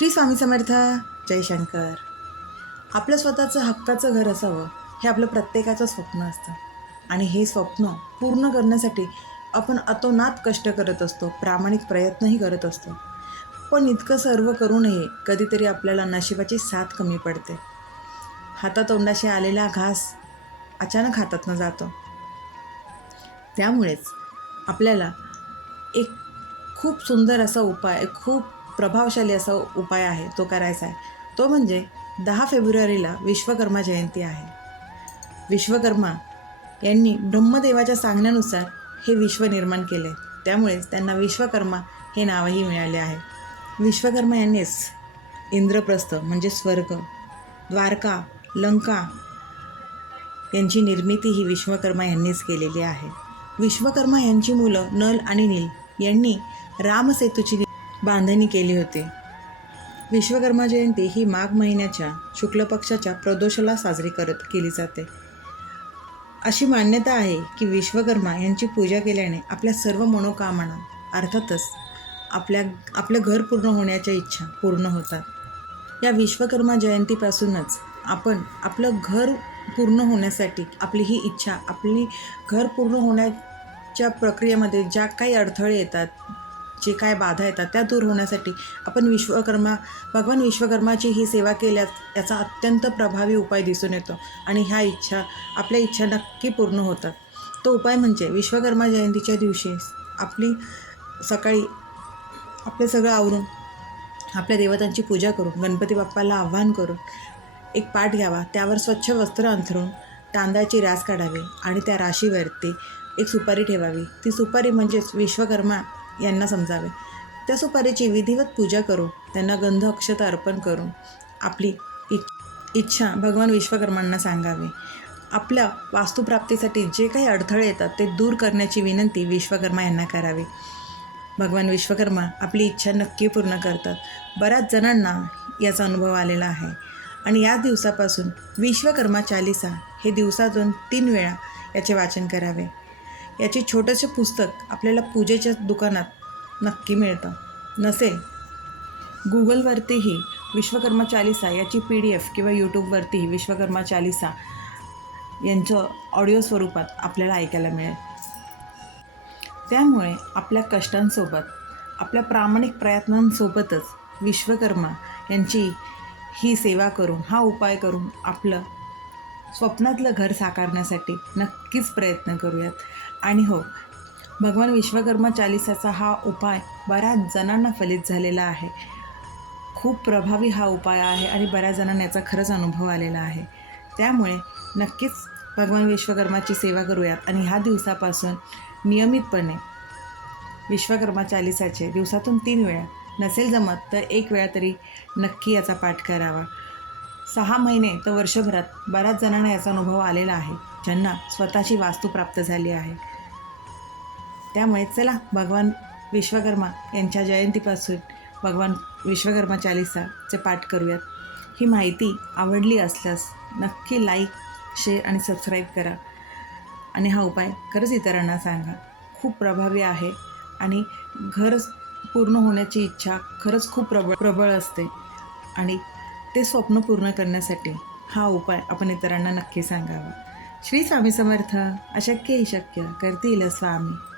श्री स्वामी समर्थ जयशंकर आपलं स्वतःचं हक्काचं घर असावं हे आपलं प्रत्येकाचं स्वप्न असतं. आणि हे स्वप्न पूर्ण करण्यासाठी आपण अतोनात कष्ट करत असतो प्रामाणिक प्रयत्नही करत असतो. पण इतकं सर्व करूनही कधीतरी आपल्याला नशिबाची साथ कमी पडते. हातातोंडाशी आलेला घास अचानक हातातनं जातो. त्यामुळेच आपल्याला एक खूप सुंदर असा उपाय खूप प्रभावशाली असा उपाय आहे तो करायचा आहे. तो म्हणजे दहा फेब्रुवारीला विश्वकर्मा जयंती आहे. विश्वकर्मा यांनी ब्रह्मदेवाच्या सांगण्यानुसार हे विश्व निर्माण केले. त्यामुळेच त्यांना विश्वकर्मा हे नावही मिळाले आहे. विश्वकर्मा यांनीच इंद्रप्रस्थ म्हणजे स्वर्ग द्वारका लंका यांची निर्मिती ही विश्वकर्मा यांनीच केलेली आहे. विश्वकर्मा यांची मुलं नल आणि नील यांनी रामसेतूची बांधणी केली होती. विश्वकर्मा जयंती ही माघ महिन्याच्या शुक्ल पक्षाच्या प्रदोषाला साजरी करत केली जाते. अशी मान्यता आहे की विश्वकर्मा यांची पूजा केल्याने आपल्या सर्व मनोकामना अर्थातच आपल्या आपलं घर पूर्ण होण्याच्या इच्छा पूर्ण होतात. या विश्वकर्मा जयंतीपासूनच आपण आपलं घर पूर्ण होण्यासाठी आपली ही इच्छा आपली घर पूर्ण होण्याच्या प्रक्रियेमध्ये ज्या काही अडथळे येतात जे काय बाधा येतात त्या दूर होण्यासाठी आपण विश्वकर्मा भगवान विश्वकर्माची ही सेवा केल्यास याचा अत्यंत प्रभावी उपाय दिसून येतो आणि ह्या इच्छा आपल्या इच्छा नक्की पूर्ण होतात. तो उपाय म्हणजे विश्वकर्मा जयंतीच्या दिवशी आपली सकाळी आपलं सगळं आवरून आपल्या देवतांची पूजा करून गणपती बाप्पाला आव्हान करून एक पाठ घ्यावा त्यावर स्वच्छ वस्त्र अंथरून तांदळाची रास काढावी आणि त्या राशीवरती एक सुपारी ठेवावी. ती सुपारी म्हणजेच विश्वकर्मा यांना समजावे. त्या सुपारीची विधिवत पूजा करू. त्यांना गंध अक्षता अर्पण करून आपली इच्छा भगवान विश्वकर्मांना सांगावी. आपल्या वास्तुप्राप्तीसाठी जे काही अडथळे येतात ते दूर करण्याची विनंती विश्वकर्मा यांना करावी. भगवान विश्वकर्मा आपली इच्छा नक्की पूर्ण करतात. बऱ्याच जणांना याचा अनुभव आलेला आहे. आणि या दिवसापासून विश्वकर्मा चालिसा हे दिवसातून तीन वेळा याचे वाचन करावे. याचे छोटंसं पुस्तक आपल्याला पूजेच्या दुकानात नक्की मिळतं. नसेल गुगलवरतीही विश्वकर्मा चालिसा याची पी डी एफ किंवा यूट्यूबवरतीही विश्वकर्मा चालिसा यांचं ऑडिओ स्वरूपात आपल्याला ऐकायला मिळेल. त्यामुळे आपल्या कष्टांसोबत आपल्या प्रामाणिक प्रयत्नांसोबतच विश्वकर्मा यांची ही सेवा करून हा उपाय करून आपलं स्वप्नातलं घर साकारण्यासाठी नक्कीच प्रयत्न करूयात. आणि हो भगवान विश्वकर्मा चालिसाचा हा उपाय बऱ्याच जणांना फलित झालेला आहे. खूप प्रभावी हा उपाय आहे आणि बऱ्याच जणांना याचा खरंच अनुभव आलेला आहे. त्यामुळे नक्कीच भगवान विश्वकर्माची सेवा करूयात आणि ह्या दिवसापासून नियमितपणे विश्वकर्मा चालिसाचे दिवसातून तीन वेळा नसेल जमत तर एक वेळा तरी नक्की याचा पाठ करावा. सहा महिने तर वर्षभरात बऱ्याच जणांना याचा अनुभव आलेला आहे. ज्यांना स्वतःची वास्तू प्राप्त झाली आहे. त्यामुळे चला भगवान विश्वकर्मा यांच्या जयंतीपासून भगवान विश्वकर्मा चालिसाचे पाठ करूयात. ही माहिती आवडली असल्यास नक्की लाईक शेअर आणि सबस्क्राईब करा. आणि हा उपाय खरंच इतरांना सांगा. खूप प्रभावी आहे आणि घर पूर्ण होण्याची इच्छा खरंच खूप प्रबळ प्रबळ असते. आणि ते स्वप्न पूर्ण करण्यासाठी हा उपाय आपण इतरांना नक्की सांगावा. श्री स्वामी समर्थ अशक्य ही शक्य करतील स्वामी।